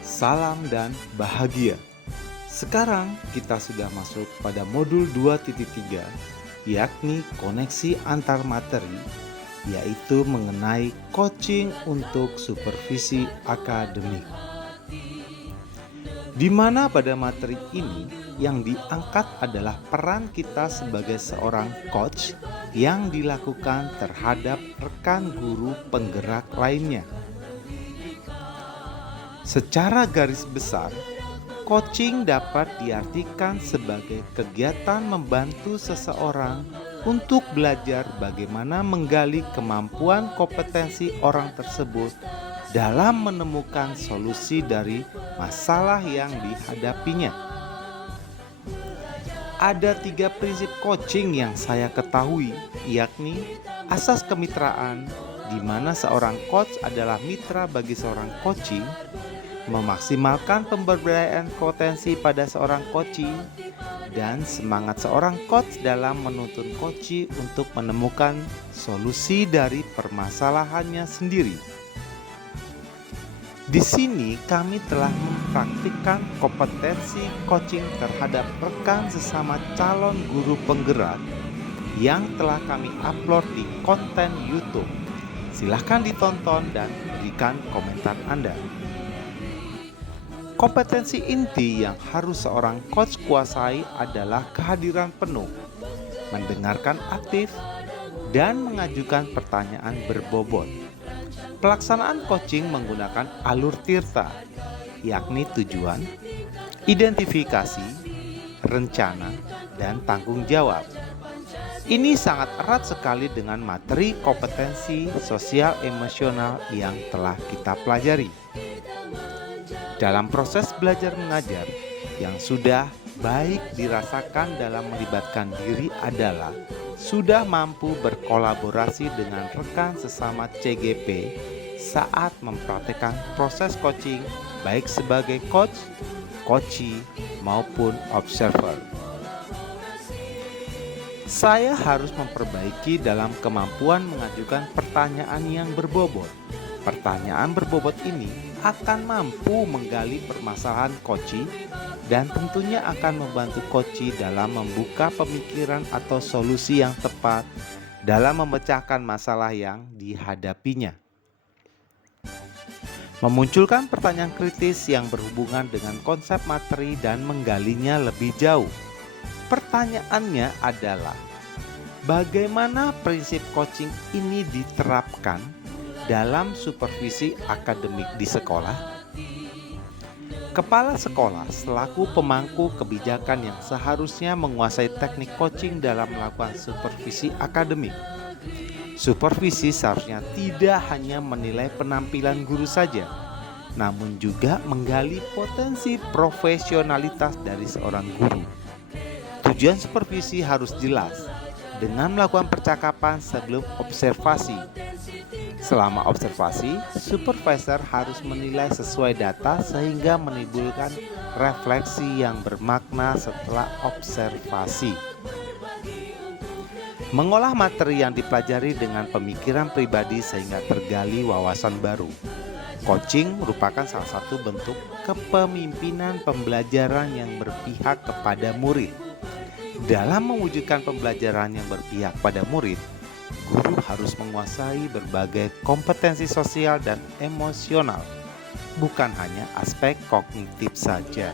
Salam dan bahagia. Sekarang kita sudah masuk pada modul 2.3, yakni koneksi antar materi, yaitu mengenai coaching untuk supervisi akademik. Di mana pada materi ini yang diangkat adalah peran kita sebagai seorang coach yang dilakukan terhadap rekan guru penggerak lainnya. Secara garis besar, coaching dapat diartikan sebagai kegiatan membantu seseorang untuk belajar bagaimana menggali kemampuan kompetensi orang tersebut dalam menemukan solusi dari masalah yang dihadapinya. Ada 3 prinsip coaching yang saya ketahui, yakni asas kemitraan, di mana seorang coach adalah mitra bagi seorang coachee, memaksimalkan pemberdayaan potensi pada seorang coachee, dan semangat seorang coach dalam menuntun coachee untuk menemukan solusi dari permasalahannya sendiri. Di sini kami telah mempraktikkan kompetensi coaching terhadap rekan sesama calon guru penggerak yang telah kami upload di konten YouTube. Silahkan ditonton dan berikan komentar Anda. Kompetensi inti yang harus seorang coach kuasai adalah kehadiran penuh, mendengarkan aktif, dan mengajukan pertanyaan berbobot. Pelaksanaan coaching menggunakan alur tirta, yakni tujuan, identifikasi, rencana, dan tanggung jawab. Ini sangat erat sekali dengan materi kompetensi sosial emosional yang telah kita pelajari. Dalam proses belajar mengajar, yang sudah baik dirasakan dalam melibatkan diri adalah sudah mampu berkolaborasi dengan rekan sesama CGP saat mempraktikkan proses coaching, baik sebagai coach, coachee, maupun observer. Saya harus memperbaiki dalam kemampuan mengajukan pertanyaan yang berbobot. Pertanyaan berbobot ini akan mampu menggali permasalahan coachee dan tentunya akan membantu coachee dalam membuka pemikiran atau solusi yang tepat dalam memecahkan masalah yang dihadapinya. Memunculkan pertanyaan kritis yang berhubungan dengan konsep materi dan menggalinya lebih jauh. Pertanyaannya adalah, bagaimana prinsip coaching ini diterapkan dalam supervisi akademik di sekolah? Kepala sekolah selaku pemangku kebijakan yang seharusnya menguasai teknik coaching dalam melakukan supervisi akademik. Supervisi seharusnya tidak hanya menilai penampilan guru saja, namun juga menggali potensi profesionalitas dari seorang guru. Tujuan supervisi harus jelas, dengan melakukan percakapan sebelum observasi. Selama observasi, supervisor harus menilai sesuai data sehingga menimbulkan refleksi yang bermakna setelah observasi. Mengolah materi yang dipelajari dengan pemikiran pribadi sehingga tergali wawasan baru. Coaching merupakan salah satu bentuk kepemimpinan pembelajaran yang berpihak kepada murid. Dalam mewujudkan pembelajaran yang berpihak pada murid, guru harus menguasai berbagai kompetensi sosial dan emosional, bukan hanya aspek kognitif saja.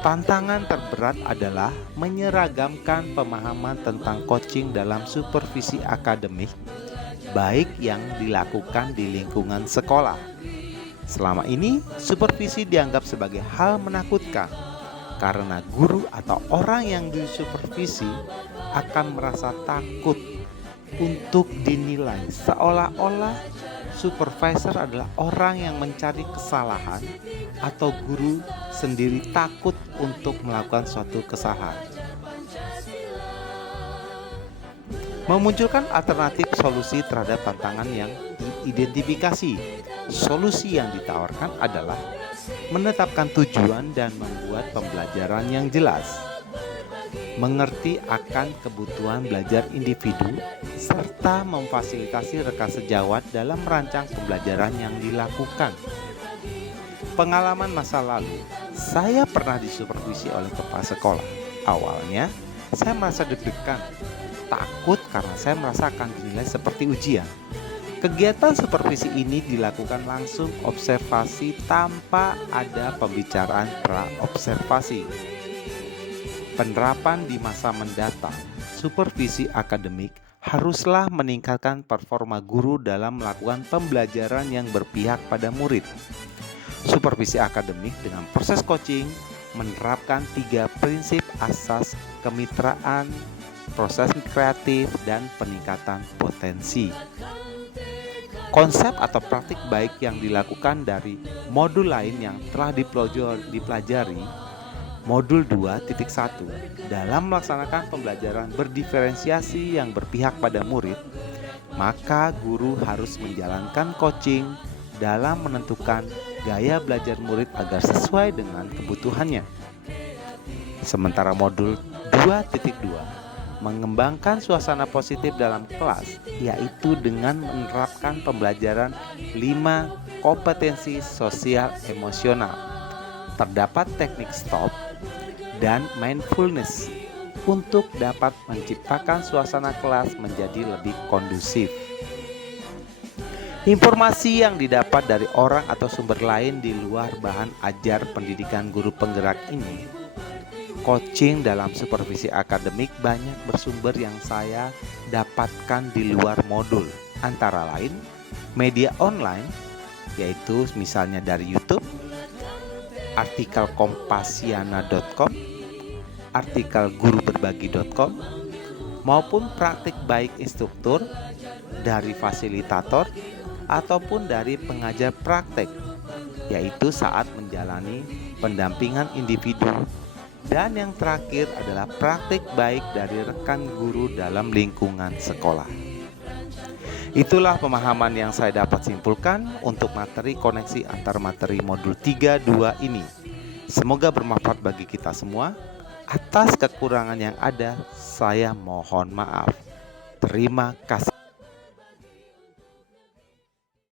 Tantangan terberat adalah menyeragamkan pemahaman tentang coaching dalam supervisi akademik, baik yang dilakukan di lingkungan sekolah. Selama ini, supervisi dianggap sebagai hal menakutkan, karena guru atau orang yang disupervisi akan merasa takut untuk dinilai, seolah-olah supervisor adalah orang yang mencari kesalahan atau guru sendiri takut untuk melakukan suatu kesalahan. Memunculkan alternatif solusi terhadap tantangan yang diidentifikasi. Solusi yang ditawarkan adalah menetapkan tujuan dan membuat pembelajaran yang jelas. Mengerti akan kebutuhan belajar individu serta memfasilitasi rekan sejawat dalam merancang pembelajaran yang dilakukan. Pengalaman masa lalu, saya pernah disupervisi oleh kepala sekolah. Awalnya, saya merasa deg-degan, takut karena saya merasa akan dinilai seperti ujian. Kegiatan supervisi ini dilakukan langsung observasi tanpa ada pembicaraan pra-observasi. Penerapan di masa mendatang, supervisi akademik haruslah meningkatkan performa guru dalam melakukan pembelajaran yang berpihak pada murid. Supervisi akademik dengan proses coaching menerapkan 3 prinsip asas kemitraan, proses kreatif, dan peningkatan potensi. Konsep atau praktik baik yang dilakukan dari modul lain yang telah dipelajari, modul 2.1, dalam melaksanakan pembelajaran berdiferensiasi yang berpihak pada murid, maka guru harus menjalankan coaching dalam menentukan gaya belajar murid agar sesuai dengan kebutuhannya. Sementara modul 2.2 mengembangkan suasana positif dalam kelas, yaitu dengan menerapkan pembelajaran 5 kompetensi sosial emosional. Terdapat teknik stop dan mindfulness untuk dapat menciptakan suasana kelas menjadi lebih kondusif. Informasi yang didapat dari orang atau sumber lain di luar bahan ajar pendidikan guru penggerak ini. Coaching dalam supervisi akademik banyak bersumber yang saya dapatkan di luar modul, antara lain media online, yaitu misalnya dari YouTube, artikel kompasiana.com, artikel guruberbagi.com, maupun praktik baik instruktur dari fasilitator ataupun dari pengajar praktek, yaitu saat menjalani pendampingan individu. Dan yang terakhir adalah praktik baik dari rekan guru dalam lingkungan sekolah. Itulah pemahaman yang saya dapat simpulkan untuk materi koneksi antar materi modul 3.2 ini. Semoga bermanfaat bagi kita semua. Atas kekurangan yang ada, saya mohon maaf. Terima kasih.